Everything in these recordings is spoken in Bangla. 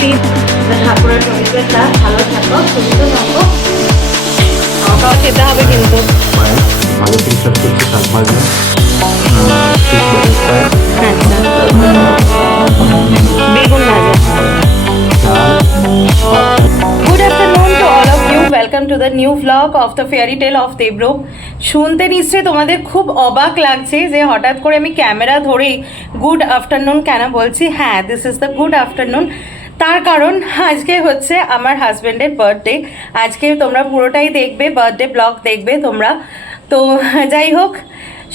করি ঠাকুরের পরিবেশটা ভালো থাকো, সুস্থ থাকো। আমাকেও খেতে হবে কিন্তু ভালো ফিক্সার করছি শাক ভাজা। আচ্ছা, বেগুন ভাজা। Good afternoon to all of you, welcome to the new blog of the fairy tale of দেবব্রম। শুনতে নিশ্চয়ই তোমাদের খুব অবাক লাগছে যে হঠাৎ করে আমি ক্যামেরা ধরেই গুড আফটারনুন কেন বলছি। হ্যাঁ, this is the good afternoon. তার কারণ আজকে হচ্ছে আমার হাজব্যান্ডের বার্থডে। আজকে তোমরা পুরোটাই দেখবে, বার্থডে ব্লগ দেখবে তোমরা। তো যাই হোক,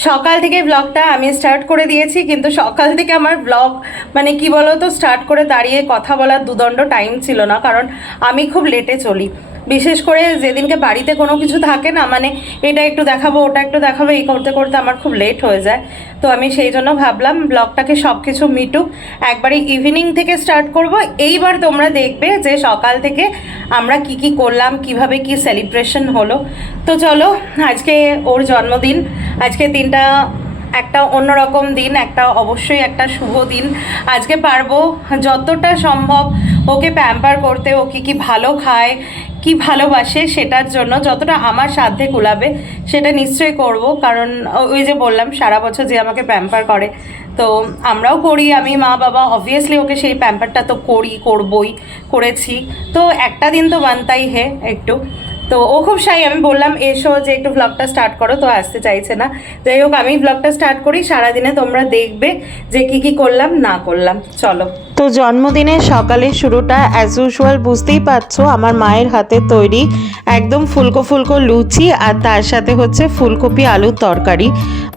সকাল থেকে ব্লগটা আমি স্টার্ট করে দিয়েছি, কিন্তু সকাল থেকে আমার ব্লগ মানে কি বলো তো, স্টার্ট করে দাঁড়িয়ে কথা বলার দুদণ্ড টাইম ছিল না, কারণ আমি খুব লেটে চলি। বিশেষ করে যেদিনকে বাড়িতে কোনো কিছু থাকে না, মানে এটা একটু দেখাবো ওটা একটু দেখাবো, এই করতে করতে আমার খুব লেট হয়ে যায়। তো আমি সেই জন্য ভাবলাম ব্লগটাকে সব কিছু মিটুক, একবারে ইভিনিং থেকে স্টার্ট করব। এইবার তোমরা দেখবে যে সকাল থেকে আমরা কি কি করলাম, কিভাবে কি সেলিব্রেশন হলো। তো চলো, আজকে ওর জন্মদিন, আজকে দিনটা একটা অন্যরকম দিন, একটা অবশ্যই একটা শুভ দিন। আজকে পারবো যতটা সম্ভব ওকে প্যাম্পার করতে, ও কি কি ভালো খায়, কি ভালোবাসে, সেটার জন্য যতটা আমার সাধ্যে কুলাবে সেটা নিশ্চয়ই করব। কারণ ওই যে বললাম সারা বছর যে আমাকে প্যাম্পার করে, তো আমরাও করি, আমি মা বাবা অবভিয়াসলি ওকে সেই প্যাম্পারটা তো করবই, করেছি। তো একটা দিন তো বানতাই হে একটু। তো ও খুব শাই, আমি বললাম এসো যে একটু ব্লগটা স্টার্ট করো, তো আসতে চাইছে না। যাই হোক, আমি ব্লগটা স্টার্ট করি, সারাদিনে তোমরা দেখবে যে কি কি করলাম না করলাম। চলো। তো জন্মদিনের সকালের শুরুটা অ্যাজ ইউজুয়াল বুঝতেই পারছো, আমার মায়ের হাতে তৈরি একদম ফুলকো ফুলকো লুচি, আর তার সাথে হচ্ছে ফুলকপি আলুর তরকারি।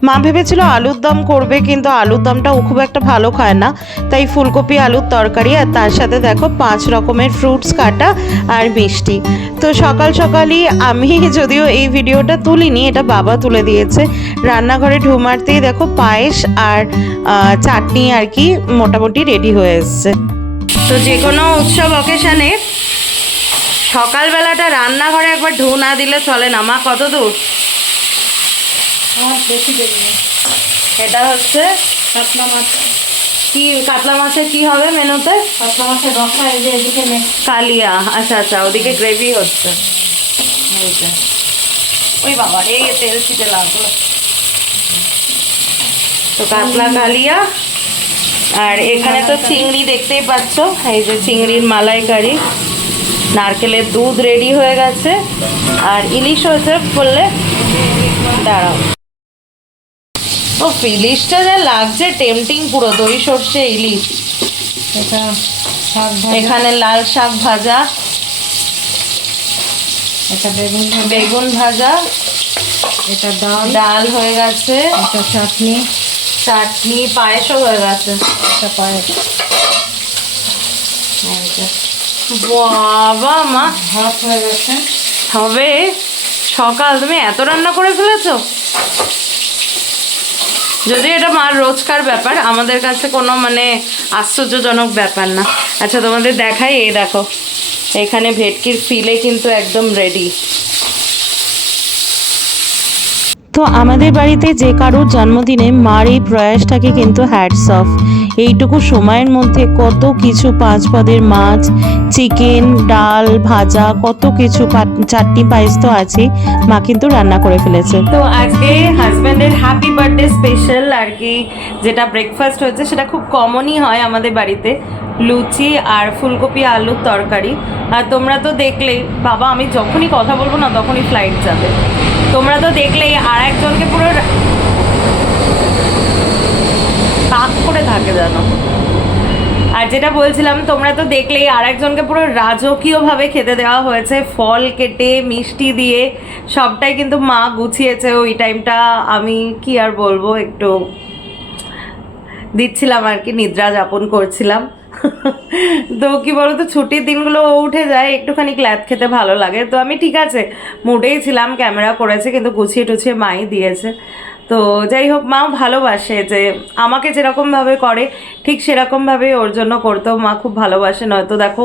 মা ভেবেছিল আলুর দম করবে, কিন্তু আলুর দমটা ও খুব একটা ভালো খায় না, তাই ফুলকপি আলুর তরকারি, আর তার সাথে দেখো 5 রকমের ফ্রুটস কাটা আর মিষ্টি। তো সকাল সকালই আমি যদিও এই ভিডিওটা তুলিনি, এটা বাবা তুলে দিয়েছে। রান্নাঘরে ঢুমারতেই দেখো পায়েস আর চাটনি আর কি মোটামুটি রেডি হয়ে এসছে। তো যে কোনো উৎসব অকেশানে সকালবেলাটা রান্নাঘরে একবার ঢু না দিলে চলে না। মা কত দূর? বেশি দেরি নেই। এটা হচ্ছে কাতলা মাছ। কি কাতলা মাছের কি হবে মেনুতে? কাতলা মাছের রসা, এই যে এদিকে কালিয়া। আচ্ছা আচ্ছা, ওদিকে গ্রেভি হচ্ছে। এই যে, ওই বাবা রে, তেল ছিটে লাগলো। তো কাতলা কালিয়া, আর এখানে তো চিংড়ি দেখতেই পাচ্ছ, এই যে চিংড়ির মালাইকারি, নারকেলের দুধ রেডি হয়ে গেছে, আর ইলিশ হয়েছে বললে। দাঁড়াও, ও ইলিশটা যা লাগছে টেম্পটিং, পুরো দই সর্ষে ইলিশ। এটা শাক ভাজা, এখানে লাল শাক ভাজা, এটা বেগুন ভাজা, এটা ডাল, ডাল হয়ে গেছে, এটা চাটনি, চাটনি, পায়েসও হয়ে গেছে। এটা পায়েস, বাবা মা, ভাত হয়ে গেছে। হবে সকাল তুমি এত রান্না করে ফেলেছো? যদি এটা মার রোজকার ব্যাপার, আমাদের কাছে কোনো মানে আশ্চর্যজনক ব্যাপার না। আচ্ছা তোমাদের দেখাই, এই দেখো এখানে ভেটকির ফিলে কিন্তু একদম রেডি। তো আমাদের বাড়িতে যে কারোর জন্মদিনে মার এই প্রয়াসটাকে কিন্তু হ্যাটস অফ। এইটুকু সময়ের মধ্যে কত কিছু, 5 পদের মাছ, চিকেন, ডাল, ভাজা, কত কিছু, চাটনি, পায়েস তো আছে, মা কিন্তু রান্না করে ফেলেছে। তো আজকে হাজব্যান্ডের হ্যাপি বার্থডে স্পেশাল আর কি, যেটা ব্রেকফাস্ট হয়েছে সেটা খুব কমনই হয় আমাদের বাড়িতে, লুচি আর ফুলকপি আলুর তরকারি। আর তোমরা তো দেখলেই, বাবা আমি যখনই কথা বলবো না তখনই ফ্লাইট যাবে। তোমরা তো দেখলেই আর একজনকে পুরো পাক করে থাকে জানো। আর যেটা বলছিলাম, তোমরা তো দেখলেই আর একজনকে পুরো রাজকীয়ভাবে খেতে দেওয়া হয়েছে, ফল কেটে মিষ্টি দিয়ে, সবটাই কিন্তু মা গুছিয়েছে। ওই টাইমটা আমি কি আর বলবো, একটু দিচ্ছিলাম আর কি, নিদ্রা যাপন করছিলাম। তো কি বলতো, ছুটির দিনগুলো উঠে যায়, একটুখানি ক্ল্যাদ খেতে ভালো লাগে। তো আমি ঠিক আছে মুডেই ছিলাম, ক্যামেরা করেছে, কিন্তু গুছিয়ে টুছিয়ে মাই দিয়েছে। তো যাই হোক, মাও ভালোবাসে যে আমাকে যেরকমভাবে করে ঠিক সেরকমভাবে ওর জন্য করতেও মা খুব ভালোবাসে। নয়তো দেখো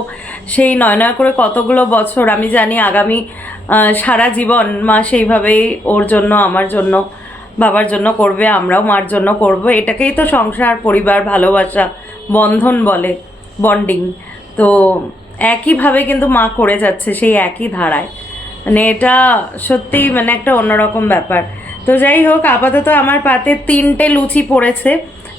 সেই নয় নয় করে কতগুলো বছর, আমি জানি আগামী সারা জীবন মা সেইভাবেই ওর জন্য, আমার জন্য, বাবার জন্য করবে, আমরাও মার জন্য করব। এটাকেই তো সংসার, পরিবার, ভালোবাসা, বন্ধন বলে, বন্ডিং। তো একইভাবে কিন্তু মা করে যাচ্ছে সেই একই ধারায়, মানে এটা সত্যিই মানে একটা অন্যরকম ব্যাপার। তো যাই হোক, আপাতত আমার পাতে 3টে লুচি পড়েছে,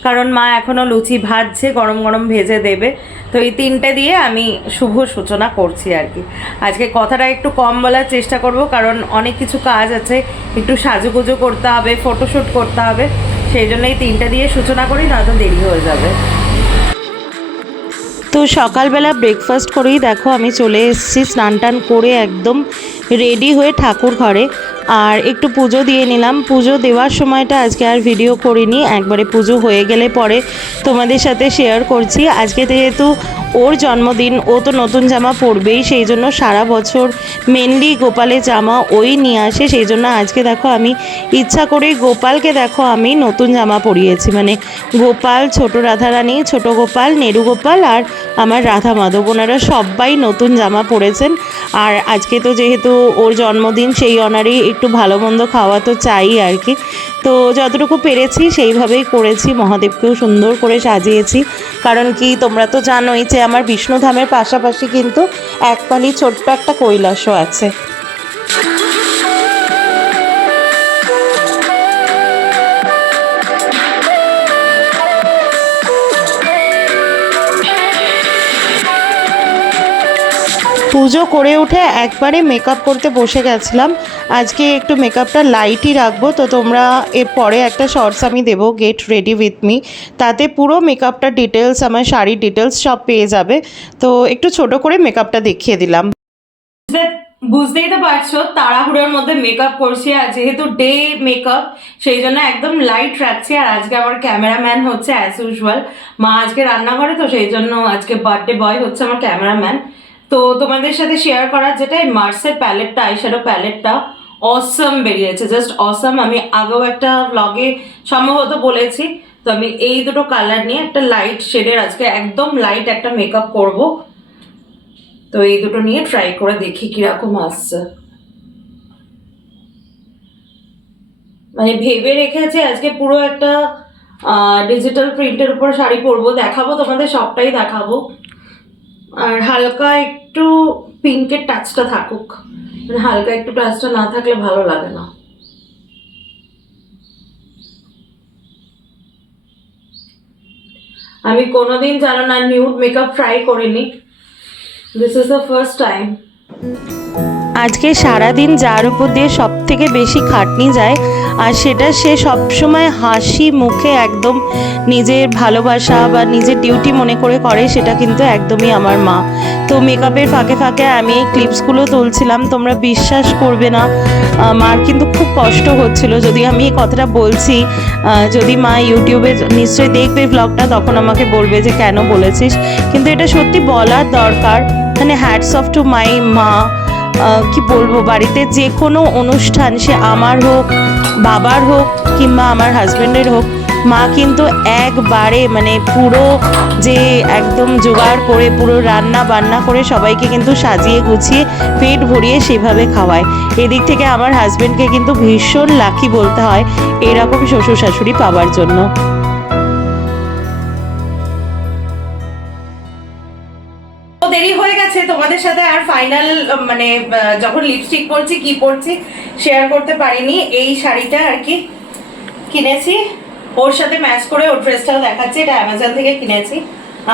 কারণ মা এখনও লুচি ভাজছে, গরম গরম ভেজে দেবে। তো এই 3টে দিয়ে আমি শুভ সূচনা করছি আর কি। আজকে কথাটা একটু কম বলার চেষ্টা করব, কারণ অনেক কিছু কাজ আছে, একটু সাজুগুজু করতে হবে, ফটোশ্যুট করতে হবে, সেই জন্য এই 3টে দিয়ে সূচনা করি, নয়তো দেরি হয়ে যাবে। তো সকালবেলা ব্রেকফাস্ট করেই দেখো আমি চলে এসেছি স্নান টান করে একদম রেডি হয়ে ঠাকুর ঘরে, আর একটু পুজো দিয়ে নিলাম। পুজো দেওয়ার সময়টা আজকে আর ভিডিও করিনি, একবারে পুজো হয়ে গেলে পরে তোমাদের সাথে শেয়ার করছি। আজকে যেহেতু ওর জন্মদিন, ও তো নতুন জামা পরবেই, সেই জন্য সারা বছর মেনলি গোপালের জামা ওই নিয়ে আসে, সেই জন্য আজকে দেখো আমি ইচ্ছা করেই গোপালকে দেখো আমি নতুন জামা পরিয়েছি, মানে গোপাল, ছোট রাধারানী, ছোট গোপাল, নেরু গোপাল আর আমার রাধা মাধব, ওনারা সবাই নতুন জামা পরেছেন। আর আজকে তো যেহেতু ওর জন্মদিন, সেই অনারেই একটু ভালো মন্দ খাওয়া তো চাই আর কি। তো যতটুকু পেরেছি সেইভাবেই করেছি, মহাদেবকেও সুন্দর করে সাজিয়েছি, কারণ কি তোমরা তো জানোই যে আমার বিষ্ণুধামের পাশাপাশি কিন্তু একপালি ছোট্ট একটা কৈলাসও আছে। পুজো করে উঠে একবারে মেকআপ করতে বসে গেছিলাম। আজকে একটু মেকআপটা লাইটই রাখবো, তো তোমরা এর পরে একটা শর্টস আমি দেবো, গেট রেডি উইথ মি, তাতে পুরো মেকআপটা ডিটেলস, আমার শাড়ির ডিটেলস সব পেয়ে যাবে। তো একটু ছোট করে মেকআপটা দেখিয়ে দিলাম। বুঝতেই তো পারছো তাড়াহুড়োর মধ্যে মেকআপ করছি, আর যেহেতু ডে মেকআপ সেই জন্য একদম লাইট রাখছি। আর আজকে আমার ক্যামেরাম্যান হচ্ছে অ্যাজ ইউজুয়াল, মা আজকে রান্না করে, তো সেই জন্য আজকে বার্থডে বয় হচ্ছে আমার ক্যামেরাম্যান। তো তোমাদের সাথে শেয়ার করার যেটা, এই মার্সের প্যালেটটা, আইশ্যাডো প্যালেটটা অসম বেরিয়েছে, জাস্ট অসম। আমি আগেও একটা ব্লগে সম্ভবত বলেছি। তো আমি এই দুটো কালার নিয়ে একটা লাইট শেডের আজকে একদম লাইট একটা মেকআপ করব। তো এই দুটো নিয়ে ট্রাই করে দেখি কিরকম আসছে। মানে ভেবে রেখেছি আজকে পুরো একটা ডিজিটাল প্রিন্টের উপর শাড়ি পরবো, দেখাবো তোমাদের, সবটাই দেখাবো। আর হালকা একটু পিঙ্কের টাচটা থাকুক, মানে হালকা একটু টাচটা না থাকলে ভালো লাগে না। আমি কোনোদিন জানো না নিউড মেকআপ ট্রাই করিনি, this is the first time. আজকে সারাদিন যার উপর দিয়ে সব থেকে বেশি খাটনি যায়, আর সেটা সে সবসময় হাসি মুখে একদম নিজের ভালোবাসা বা নিজের ডিউটি মনে করে করে, সেটা কিন্তু একদমই আমার মা। তো মেকআপের ফাঁকে ফাঁকে আমি এই ক্লিপসগুলো তুলছিলাম, তোমরা বিশ্বাস করবে না, মার কিন্তু খুব কষ্ট হচ্ছিল। যদি আমি এই কথাটা বলছি, যদি মা ইউটিউবে নিশ্চয়ই দেখবে ব্লগটা, তখন আমাকে বলবে যে কেন বলেছিস, কিন্তু এটা সত্যি বলার দরকার। মানে হ্যাটস অফ টু মাই মা। কি বলবো, বাড়িতে যে কোনো অনুষ্ঠান, সে আমার হোক, বাবার হোক, কিংবা আমার হাজব্যান্ডের হোক, মা কিন্তু একবারে মানে পুরো যে একদম জোগাড় করে পুরো রান্না বান্না করে সবাইকে কিন্তু সাজিয়ে গুছিয়ে পেট ভরিয়ে সেভাবে খাওয়ায়। এদিক থেকে আমার হাজব্যান্ডকে কিন্তু ভীষণ লাকি বলতে হয় এরকম শ্বশুর শাশুড়ি পাওয়ার জন্য। দেরি হয়ে গেছে তোমাদের সাথে আর ফাইনাল মানে যখন লিপস্টিক পরছি কি পরছি শেয়ার করতে পারিনি। এই শাড়িটা আর কি কিনেছি, ওর সাথে ম্যাচ করে ওর ড্রেসটাও দেখাচ্ছি, এটা অ্যামাজন থেকে কিনেছি।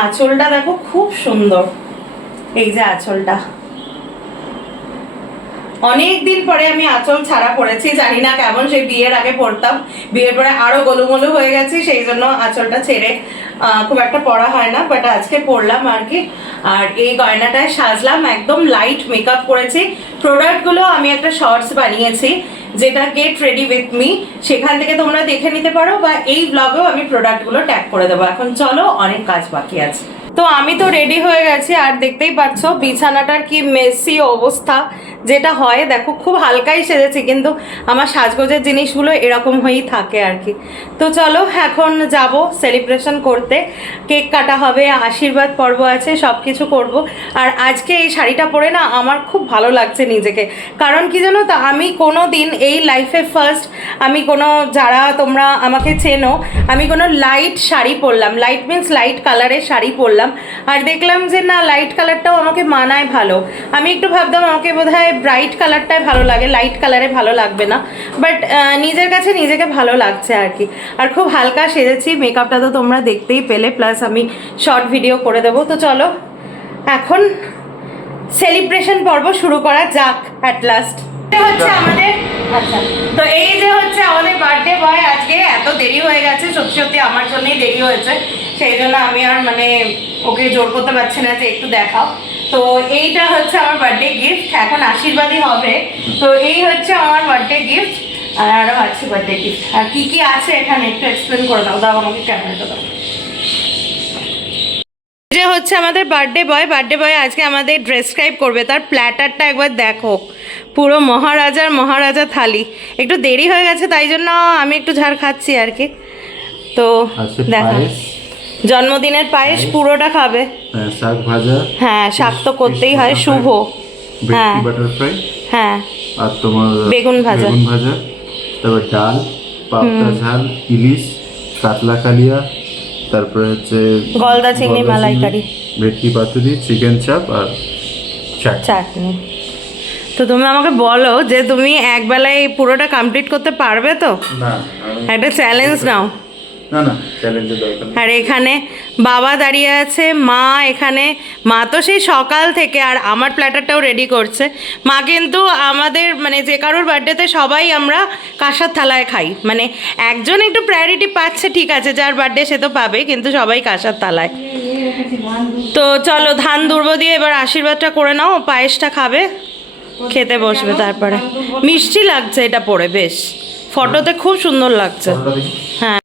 আঁচলটা দেখো খুব সুন্দর, এই যে আঁচলটা, অনেক দিন পরে আমি আঁচল ছাড়া পড়েছি, জানি না কেমন, সেই বিয়ের আগে পরতাম, বিয়ের পরে আরো গোলুমোলু হয়ে গেছি, সেই জন্য আঁচলটা ছেড়ে খুব একটা পরা হয় না, বাট আজকে পরলাম আর কি। আর এই গয়নাটায় সাজলাম, একদম লাইট মেকআপ করেছি। প্রোডাক্টগুলো আমি একটা শর্টস বানিয়েছি, যেটা গেট রেডি উইথ মি, সেখান থেকে তোমরা দেখে নিতে পারো, বা এই ব্লগেও আমি প্রোডাক্টগুলো ট্যাগ করে দেবো। এখন চলো, অনেক কাজ বাকি আছে। তো আমি তো রেডি হয়ে গেছি, আর দেখতেই পাচ্ছ বিছানাটার কি মেসি অবস্থা, যেটা হয় দেখো, খুব হালকাই সেজেছি, কিন্তু আমার সাজগোজের জিনিসগুলো এরকম হয়েই থাকে আর কি। তো চলো এখন যাব সেলিব্রেশন করতে, কেক কাটা হবে, আশীর্বাদ পর্ব আছে, সব কিছু করবো। আর আজকে এই শাড়িটা পরে না আমার খুব ভালো লাগছে নিজেকে, কারণ কি জানো তো, আমি কোনো দিন এই লাইফে ফার্স্ট আমি কোনো, যারা তোমরা আমাকে চেনো, আমি কোনো লাইট শাড়ি পরলাম, লাইট মিন্স লাইট কালারের শাড়ি পরলাম, আর দেখলাম যে না লাইট কালারটাও আমাকে মানায় ভালো। আমি একটু ভাবতাম আমাকে বোধহয় ব্রাইট কালারটাই ভালো লাগে, লাইট কালারে ভালো লাগবে না, বাট নিজের কাছে নিজেকে ভালো লাগছে আর কি। আর খুব হালকা সেজেছি, মেকআপটা তো তোমরা দেখতেই পেলে, প্লাস আমি শর্ট ভিডিও করে দেবো। তো চলো এখন সেলিব্রেশন পর্ব শুরু করা যাক অ্যাট লাস্ট। হচ্ছে আমাদের আচ্ছা, তো এই যে হচ্ছে আমাদের বার্থডে বয়। আজকে এত দেরি হয়ে গেছে, সত্যি সত্যি আমার জন্যই দেরি হয়েছে, সেই জন্য আমি আর মানে ওকে জোর করতে পারছি না যে একটু দেখাও। তো এইটা হচ্ছে আমার বার্থডে গিফট, এখন আশীর্বাদই হবে। তো এই হচ্ছে আমার বার্থডে গিফট, আর আরও আছে বার্থডে গিফট। আর কি কি আছে এখানে একটু এক্সপ্লেন করে দাও, দাও আমাকে ক্যামেরাটা দাও। যে হচ্ছে আমাদের বার্থডে বয় আজকে আমাদের ডেসক্রাইব করবে, তার প্ল্যাটারটা একবার দেখো, পুরো মহারাজা থালি। একটু দেরি হয়ে গেছে তাই জন্য আমি একটু ঝাড় খাচ্ছি আর কি। তো দেখো জন্মদিনের পায়েস পুরোটা খাবে। শাক ভাজা, হ্যাঁ শাক তো করতেই হয়, শুভ। হ্যাঁ বাটারফ্রাই, হ্যাঁ আর তোমার বেগুন ভাজা, তারপর ডাল, পাবদা ঝাল, ইলিশ, কাতলা কালিয়া, তারপরে হচ্ছে গলদা চিংড়ি মালাইকারি, ভেটকি পাতুরি, চিকেন চাপ আর চাটনি। তো তুমি আমাকে বলো যে তুমি একবেলায় এই পুরোটা কমপ্লিট করতে পারবে তো? না, একটা চ্যালেঞ্জ নাও। না চ্যালেঞ্জের দরকার নেই। আর এখানে বাবা দাঁড়িয়ে আছে, মা এখানে, মা তো সেই সকাল থেকে, আর আমার প্ল্যাটারটাও রেডি করছে। মা কিন্তু আমাদের মানে যে কারোর বার্থডেতে সবাই আমরা কাঁসার থালায় খাই, মানে একজন একটু প্রায়োরিটি পাচ্ছে ঠিক আছে, যার বার্থডে সে তো পাবে, কিন্তু সবাই কাঁসার থালায়। তো চলো ধান দুর্ব দিয়ে এবার আশীর্বাদটা করে নাও, পায়েসটা খাবে, খেতে বসবে তারপরে। মিষ্টি লাগছে এটা পরে, বেশ ফটোতে খুব সুন্দর লাগছে। হ্যাঁ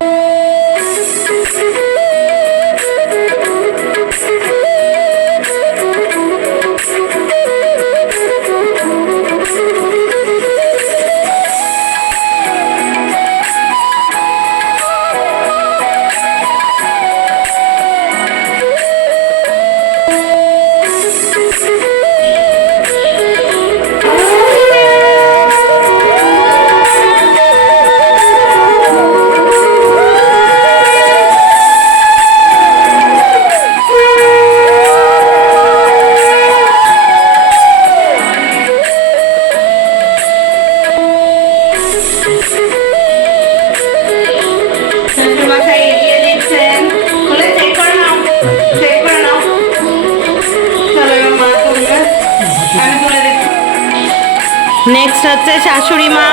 নেক্সট হচ্ছে শাশুড়ি মা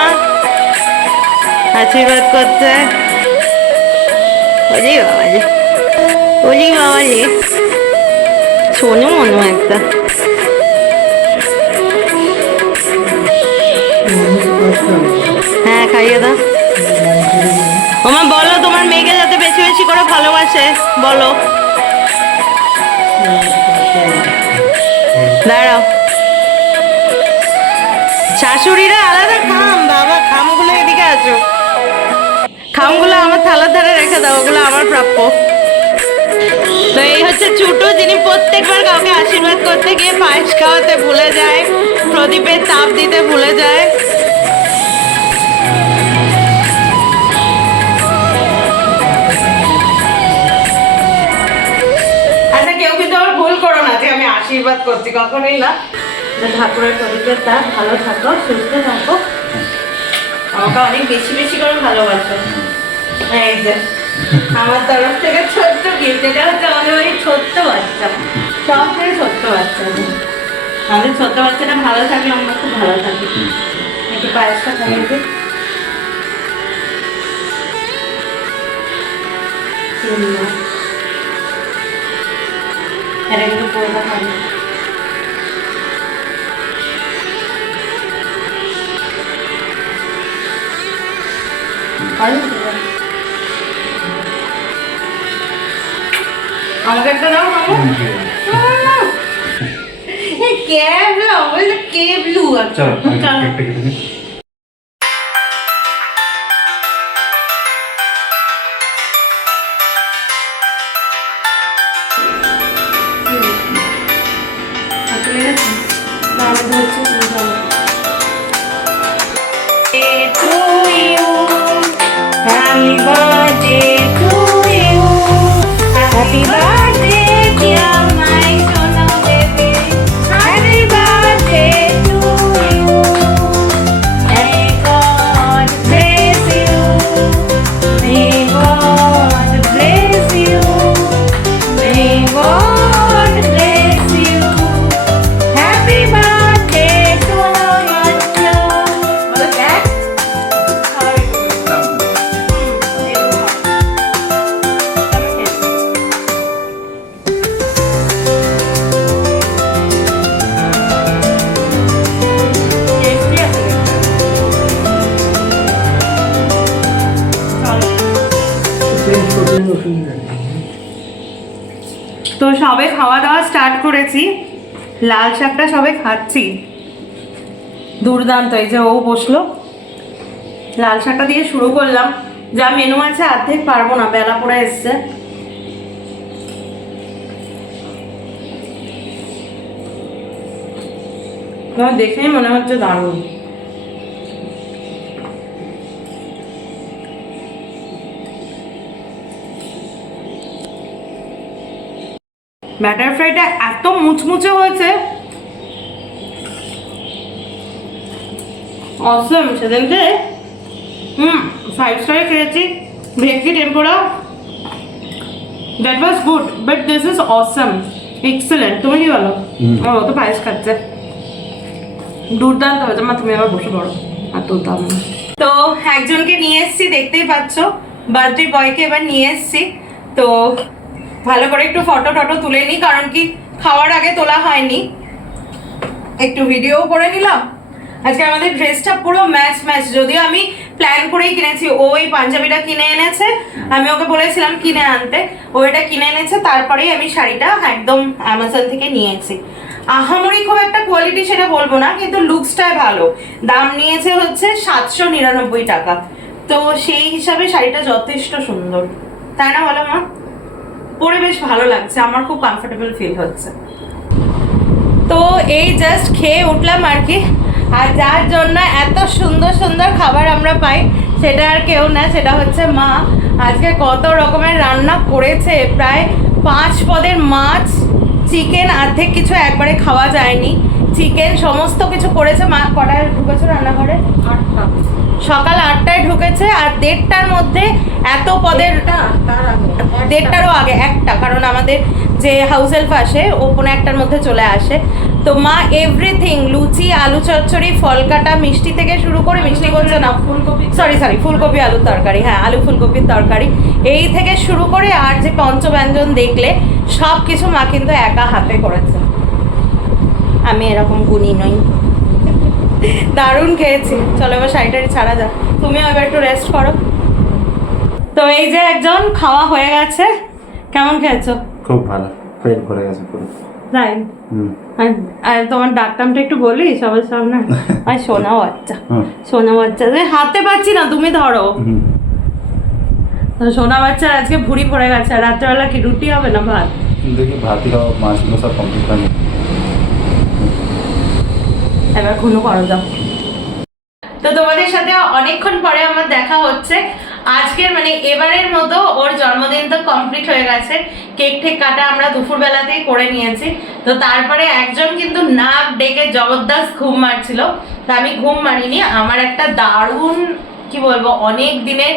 আশীর্বাদ করছে। ওরে বাবা রে, ওরে বাবা রে, শোনো মনো একটা। হ্যাঁ খাইয়ে দাও। ওমা বলো তোমার মেয়েকে যাতে বেশি বেশি করে ভালোবাসে, বলো। দাঁড়াও, শাশুড়িরা আলাদা খাম, বাবা খামগুলো এদিকে আসো, খামগুলো আমার থালার ধারে রেখে দাও, ওগুলো আমার প্রাপ্য। তো এই হচ্ছে চুটু, যিনি প্রত্যেকবার কাউকে আশীর্বাদ করতে গিয়ে পায়েস খাওয়াতে ভুলে যায়, প্রদীপের তাপ দিতে ভুলে যায়। আচ্ছা কেউ কিন্তু আবার ভুল করো না যে আমি আশীর্বাদ করছি, কখনোই না। ঠাকুরের প্রদীপের তাপ, ভালো থাকো, সুস্থ থাকো, আমাকে অনেক বেশি বেশি করে ভালোবাসো। এই যে আমার তরফ থেকে ছোট্ট গিফট, এটা হচ্ছে আমাদের ওই ছোট্ট বাচ্চা, সব থেকে ছোট্ট বাচ্চা। আমাদের ছোট্ট বাচ্চাটা ভালো থাকলে আমরা খুব ভালো থাকি। একটু পায়েসটা খাইয়ে দিই। এটা কিন্তু পুরোটা খাবো। আমাকে একটা দাও মামু। কেবলু বলতে কেবলু। আচ্ছা Happy birthday, dear তো সবে খাওয়া দাওয়া স্টার্ট করেছি, লাল শাকটা সবে খাচ্ছি, দুর্দান্ত। এই যে ও বসলো, লাল শাকটা দিয়ে শুরু করলাম। যা মেনু আছে অর্ধেক পারবো না, বেলা পড়ে এসছে। দেখেই মনে হচ্ছে দারুণ। ব্যাটার ফ্রাইটা এত মুচমুচে হয়েছে, অসম। সেদিনকে 5 স্টারে খেয়েছি ভেটকি tempura, that was good, but this is awesome, excellent. তুমি কি বলো? ও তো পায়েস খাচ্ছে, দুর্দান্ত হয়েছে। মা তুমি আবার বসে পড়ো, আর তুলতাম না। তো একজনকে নিয়ে এসছি, দেখতেই পাচ্ছ, বার্থডে বয়কে এবার নিয়ে এসছি। তো ভালো করে একটু ফটো টটো তুলে নিই, কারণ কি খাওয়ার আগে তোলা হয়নি, একটু ভিডিও করে নিলাম। আজকে আমাদের ড্রেসটা পুরো ম্যাচ ম্যাচ, যদিও আমি প্ল্যান করেই কিনেছি। ও এই পাঞ্জাবিটা কিনে এনেছে, আমি ওকে বলেছিলাম কিনে আনতে, ও এটা কিনে এনেছে, তারপরেই আমি শাড়িটা একদম অ্যামাজন থেকে নিয়েছি। আহামরি খুব একটা কোয়ালিটি সেটা বলবো না, কিন্তু লুকসটা ভালো। দাম নিয়েছে হচ্ছে 799 টাকা। তো সেই হিসাবে শাড়িটা যথেষ্ট সুন্দর, তাই না বলো মা? পরে বেশ ভালো লাগছে, আমার খুব কমফোর্টেবল ফিল হচ্ছে। তো এই জাস্ট খেয়ে উঠলাম আর কি। আর যার জন্য এত সুন্দর সুন্দর খাবার আমরা পাই সেটা আর কেউ না, সেটা হচ্ছে মা। আজকে কত রকমের রান্না করেছে, প্রায় 5 পদের মাছ, চিকেন, অর্ধেক কিছু একবারে খাওয়া যায়নি, চিকেন সমস্ত কিছু করেছে মা। কটায় ঢুকেছে রান্নাঘরে? 8টা। সকাল 8টায় ঢুকেছে, আর 1:30টার মধ্যে এত পদের, 1:30টারও আগে একটা, কারণ আমাদের যে হাউস হেল্প আসে ও 1:15টার মধ্যে চলে আসে। তো মা এভরিথিং, লুচি, আলু চচ্চড়ি, ফল কাটা, মিষ্টি থেকে শুরু করে, মিষ্টি বলছে না, ফুলকপি, সরি ফুলকপি আলুর তরকারি, হ্যাঁ আলু ফুলকপির তরকারি, এই থেকে শুরু করে আর যে পঞ্চব্যঞ্জন দেখলে সব কিছু মা কিন্তু একা হাতে করেছে। আমি এরকম গুণী নই। দারুণ খেয়েছি। চলো এবার শাড়িটারি ছাড়া যাক, তুমিও এবার একটু রেস্ট করো। তো এই যে একজন খাওয়া হয়ে গেছে, কেমন খেয়েছো? খুব ভালো, ফেল করে গেছে পুরো। তাই? আর তোমার ডাক্তারটা একটু বলি সবার সামনে? আর সোনা বাচ্চা, সোনা বাচ্চা, হাতে পাচ্ছি না, তুমি ধরো। সোনা বাচ্চার আজকে ভুঁড়ি পড়ে গেছে। আর রাত্রেবেলা কি রুটি হবে না ভাত? দেখি ভাতই খাও, মাছগুলো সব কমপ্লিট হয়নি। এবার কোনো করো যাও। তো তোমাদের সাথে অনেকক্ষণ পরে আমার দেখা হচ্ছে। আজকের মানে এবারের মতো ওর জন্মদিন তো কমপ্লিট হয়ে গেছে, কেক ঠেক কাটা আমরা দুপুরবেলাতেই করে নিয়েছি। তো তারপরে একজন কিন্তু নাক ডেকে জবরদস্ত ঘুম মারছিল, তা আমি ঘুম মারিনি। আমার একটা দারুণ কি বলবো, অনেক দিনের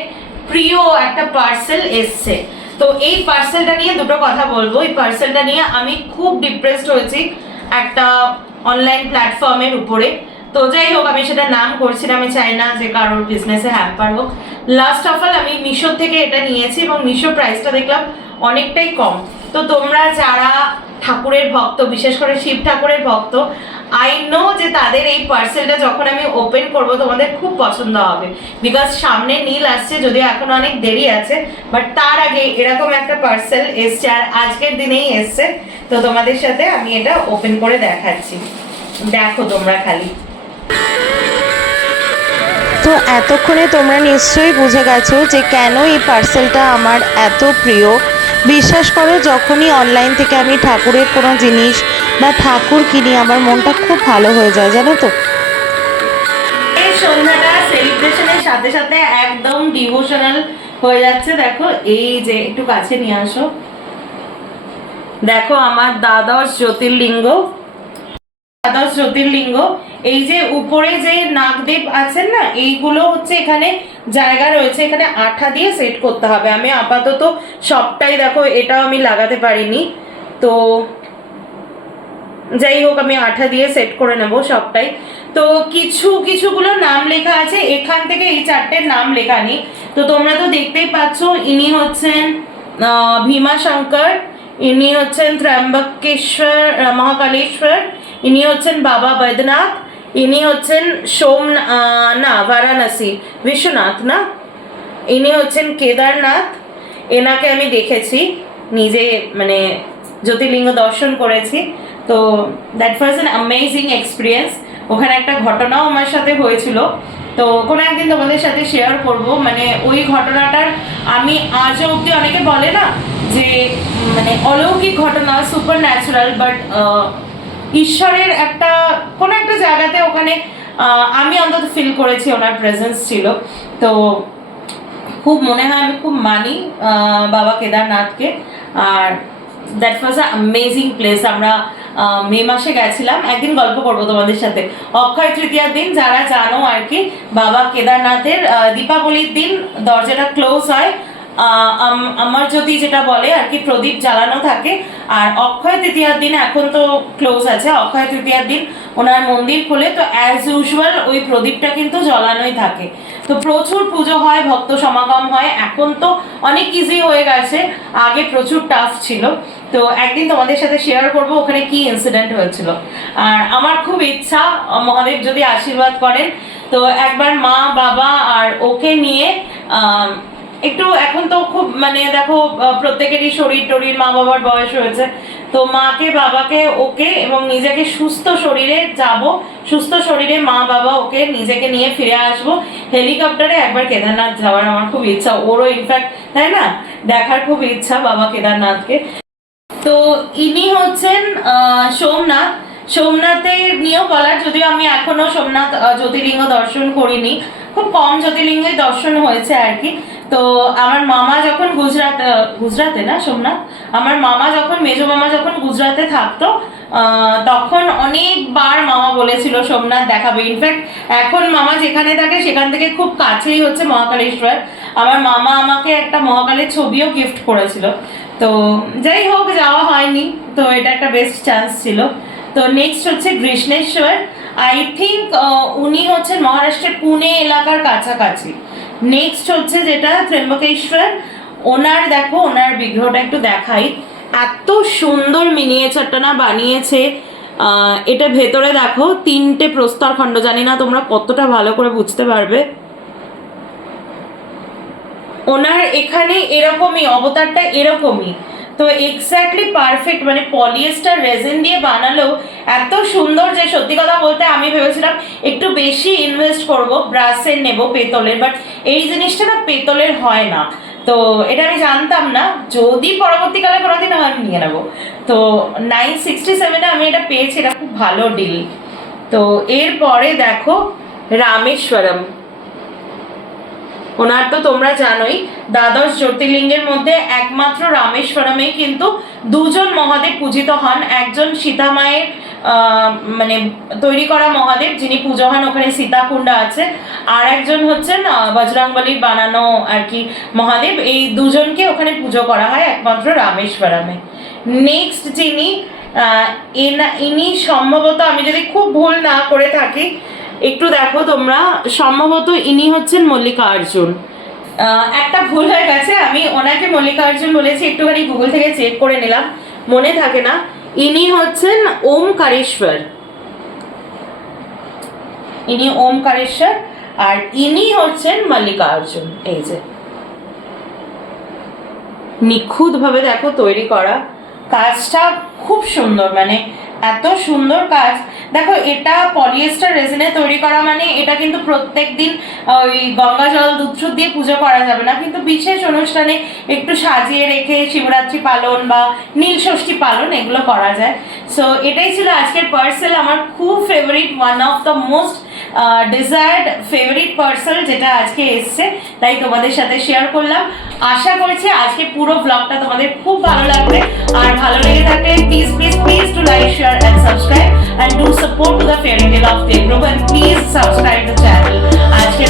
প্রিয় একটা পার্সেল এসছে। তো এই পার্সেলটা নিয়ে দুটো কথা বলবো। এই পার্সেলটা নিয়ে আমি খুব ডিপ্রেসড হয়েছি একটা অনলাইন প্ল্যাটফর্মের উপরে। তো যাই হোক, আমি সেটা নাম করছি না, আমি চাই না যে কারোর বিজনেসে হ্যাম্পার হোক। লাস্ট অফ অল আমি মিশো থেকে এটা নিয়েছি, এবং মিশো প্রাইসটা দেখলাম অনেকটাই কম। তো তোমরা যারা ঠাকুরের ভক্ত, বিশেষ করে শিব ঠাকুরের ভক্ত, আই নো যে তাদের এই পার্সেলটা যখন আমি ওপেন করব তোমাদের খুব পছন্দ হবে, বিকজ সামনে নীল আসছে, যদিও এখন অনেক দেরি আছে, বাট তার আগে এরকম একটা পার্সেল এসছে, আর আজকের দিনেই এসছে। তো তোমাদের সাথে আমি এটা ওপেন করে দেখাচ্ছি, দেখো তোমরা খালি। তো এতক্ষণে তোমরা নিশ্চয়ই বুঝে গেছো যে কেন এই পার্সেলটা আমার এত প্রিয়। বিশ্বাস করো, যখনই অনলাইন থেকে আমি ঠাকুরের কোনো জিনিস বা ঠাকুর কিনি, আমার মনটা খুব ভালো হয়ে যায়, জানো তো। এই সন্ধ্যাটা সেলিব্রেশনের সাথে সাথে একদম ডিভোশনাল হয়ে যাচ্ছে। দেখো এই যে, একটু কাছে নিয়ে আসো, দেখো আমার দ্বাদশ জ্যোতির্লিঙ্গ। এই যে উপরে যে নাগদেব আছেন না, এইগুলো হচ্ছে এখানে জায়গা রয়েছে, এখানে আঠা দিয়ে সেট করতে হবে। আমি আপাতত সবটাই, দেখো এটাও আমি লাগাতে পারিনি, তো যাই হোক আমি আঠা দিয়ে সেট করে নেব সবটাই। তো কিছুগুলো নাম লেখা আছে, এখান থেকে এই 4টের নাম লেখা নেই। তো তোমরা তো দেখতেই পাচ্ছ, ইনি হচ্ছেন ভীমা শঙ্কর, ইনি হচ্ছেন ত্র্যম্বকেশ্বর মহাকালেশ্বর, ইনি হচ্ছেন বাবা বৈদ্যনাথ, ইনি হচ্ছেন বারাণসী বিশ্বনাথ না, ইনি হচ্ছেন কেদারনাথ, এনাকে আমি দেখেছি নিজে, মানে জ্যোতির্লিঙ্গ দর্শন করেছি। তো that was an amazing experience. ওখানে একটা ঘটনাও আমার সাথে হয়েছিল, তো কোনো একদিন তোমাদের সাথে শেয়ার করব। মানে ওই ঘটনাটার আমি আজও অবধি, অনেকে বলে না যে মানে অলৌকিক ঘটনা, সুপার ন্যাচারাল, বাট ঈশ্বরের একটা কোনো একটা জায়গাতে ওখানে আমি অন্তত ফিল করেছি ওনার প্রেজেন্স ছিল। তো খুব মনে হয় আমি খুব মানি বাবা কেদারনাথকে। আর that was a amazing place. আমরা মে মাসে গেছিলাম, একদিন গল্প করবো তোমাদের সাথে। অক্ষয় তৃতীয়ার দিন, যারা জানো আর কি, বাবা কেদারনাথের দীপাবলির দিন দরজাটা ক্লোজ হয়। আমার যদি যেটা বলে আর কি, প্রদীপ জ্বালানো থাকে। আর অক্ষয় তৃতীয়ার দিন, এখন তো ক্লোজ আছে, অক্ষয় তৃতীয়ার দিন ওনার মন্দির খুলে, তো অ্যাজ ইউজুয়াল ওই প্রদীপটা কিন্তু জ্বালানোই থাকে। তো প্রচুর পুজো হয়, ভক্ত সমাগম হয়। এখন তো অনেক ইজি হয়ে গেছে, আগে প্রচুর টাফ ছিল। তো একদিন তোমাদের সাথে শেয়ার করব ওখানে কি ইনসিডেন্ট হয়েছিল। আর আমার খুব ইচ্ছা, মহাদেব যদি আশীর্বাদ করেন, তো একবার মা বাবা আর ওকে নিয়ে একটু, এখন তো খুব মানে দেখো প্রত্যেকেরই শরীর টরীর, মা বাবার বয়স হয়েছে, তো মাকে বাবাকে ওকে এবং নিজেকে সুস্থ শরীরে যাব, সুস্থ শরীরে মা বাবা ওকে নিজেকে নিয়ে ফিরে আসবো। হেলিকপ্টারে একবার কেদারনাথ যাওয়ার আমার খুব ইচ্ছা, ওরও ইনফ্যাক্ট, তাই না, দেখার খুব ইচ্ছা বাবা কেদারনাথকে। তো ইনি হচ্ছেন সোমনাথ। সোমনাথের নিয়েও বলার, যদিও আমি এখনো সোমনাথ জ্যোতির্লিঙ্গ দর্শন করিনি, খুব কম জ্যোতির্লিঙ্গই দর্শন হয়েছে আর কি। তো আমার মামা যখন গুজরাতে না সোমনাথ, আমার মামা যখন, মেজো মামা যখন গুজরাতে থাকতো, তখন অনেকবার মামা বলেছিল সোমনাথ দেখাবে। ইনফ্যাক্ট এখন মামা যেখানে থাকে সেখান থেকে খুব কাছেই হচ্ছে মহাকালেশ্বর। আমার মামা আমাকে একটা মহাকালের ছবিও গিফট করেছিল। তো যাই হোক, যাওয়া হয়নি, তো এটা একটা বেস্ট চান্স ছিল। তো নেক্সট হচ্ছে কৃষ্ণেশ্বর। আই থিঙ্ক উনি হচ্ছেন মহারাষ্ট্রের পুনে এলাকার কাছাকাছি। নেক্সট হচ্ছে যেটা ত্র্যম্বকেশ্বর। ওনার দেখো, ওনার বিগ্রহটা একটু দেখাই, এত সুন্দর মিনিয়েচারটা না বানিয়েছে। এটা ভেতরে দেখো 3টে প্রস্তর খণ্ড, জানি না তোমরা কতটা ভালো করে বুঝতে পারবে। ওনার এখানে এরকমই অবতারটা, এরকমই তো এক্স্যাক্টলি পারফেক্ট, মানে পলিয়েস্টার রেজিন দিয়ে বানালো, এত সুন্দর যে সত্যি কথা বলতে আমি ভেবেছিলাম একটু বেশি ইনভেস্ট করব, ব্রাসের নেব পেতলের, বাট এই জিনিসটা না পেতলের হয় না। তো এটা আমি জানতাম না, যদি পরবর্তীকালে কোনোদিন হয় আমি নিয়ে নেবো। তো 967-এ আমি এটা পেয়েছি, এটা খুব ভালো ডিল। তো এরপরে দেখো রামেশ্বরম। ওনার তো তোমরা জানোই দ্বাদশ জ্যোতির্লিঙ্গের মধ্যে একমাত্র রামেশ্বরমে কিন্তু দুজন মহাদেব পূজিত হন। একজন সীতা মায়ের মানে তৈরি করা মহাদেব, যিনি পুজো হন, ওখানে সীতাকুণ্ড আছে। আর একজন হচ্ছেন বজরংবলীর বানানো আর কি মহাদেব। এই দুজনকে ওখানে পুজো করা হয় একমাত্র রামেশ্বরমে। নেক্সট যিনি, ইনি সম্ভবত, আমি যদি খুব ভুল না করে থাকি, একটু দেখো তোমরা, সম্ভবত ইনি হচ্ছেন মল্লিকার্জুন। একটা ভুল হয়ে গেছে, আমি ওনাকে মল্লিকার্জুন বলেছি, একটুখানি গুগল থেকে চেক করে নিলাম, মনে থাকে না। ইনি হচ্ছেন ওমকারেশ্বর, ইনি ওমকারেশ্বর, আর ইনি হচ্ছেন মল্লিকার্জুন। এই যে নিখুঁত ভাবে দেখো তৈরি করা, কাজটা খুব সুন্দর, মানে এত সুন্দর কাজ। দেখো এটা পলিয়েস্টার রেজিনে তৈরি করা, মানে এটা কিন্তু প্রত্যেক দিন ওই গঙ্গা জল দুধ দিয়ে পুজো করা যাবে না, কিন্তু বিশেষ অনুষ্ঠানে একটু সাজিয়ে রেখে শিবরাত্রি পালন বা নীল ষষ্ঠী পালন এগুলো করা যায়। সো এটাই ছিল আজকের পার্সেল, আমার খুব favourite, one of the most desired favourite parcel যেটা আজকে এসছে, তাই তোমাদের সাথে শেয়ার করলাম। আশা করছি আজকে পুরো ব্লগটা তোমাদের খুব ভালো লাগবে, আর ভালো লেগে থাকলে please please please to like, share and subscribe and do support to the fairy tale of Devrop, and please subscribe the channel. আজকের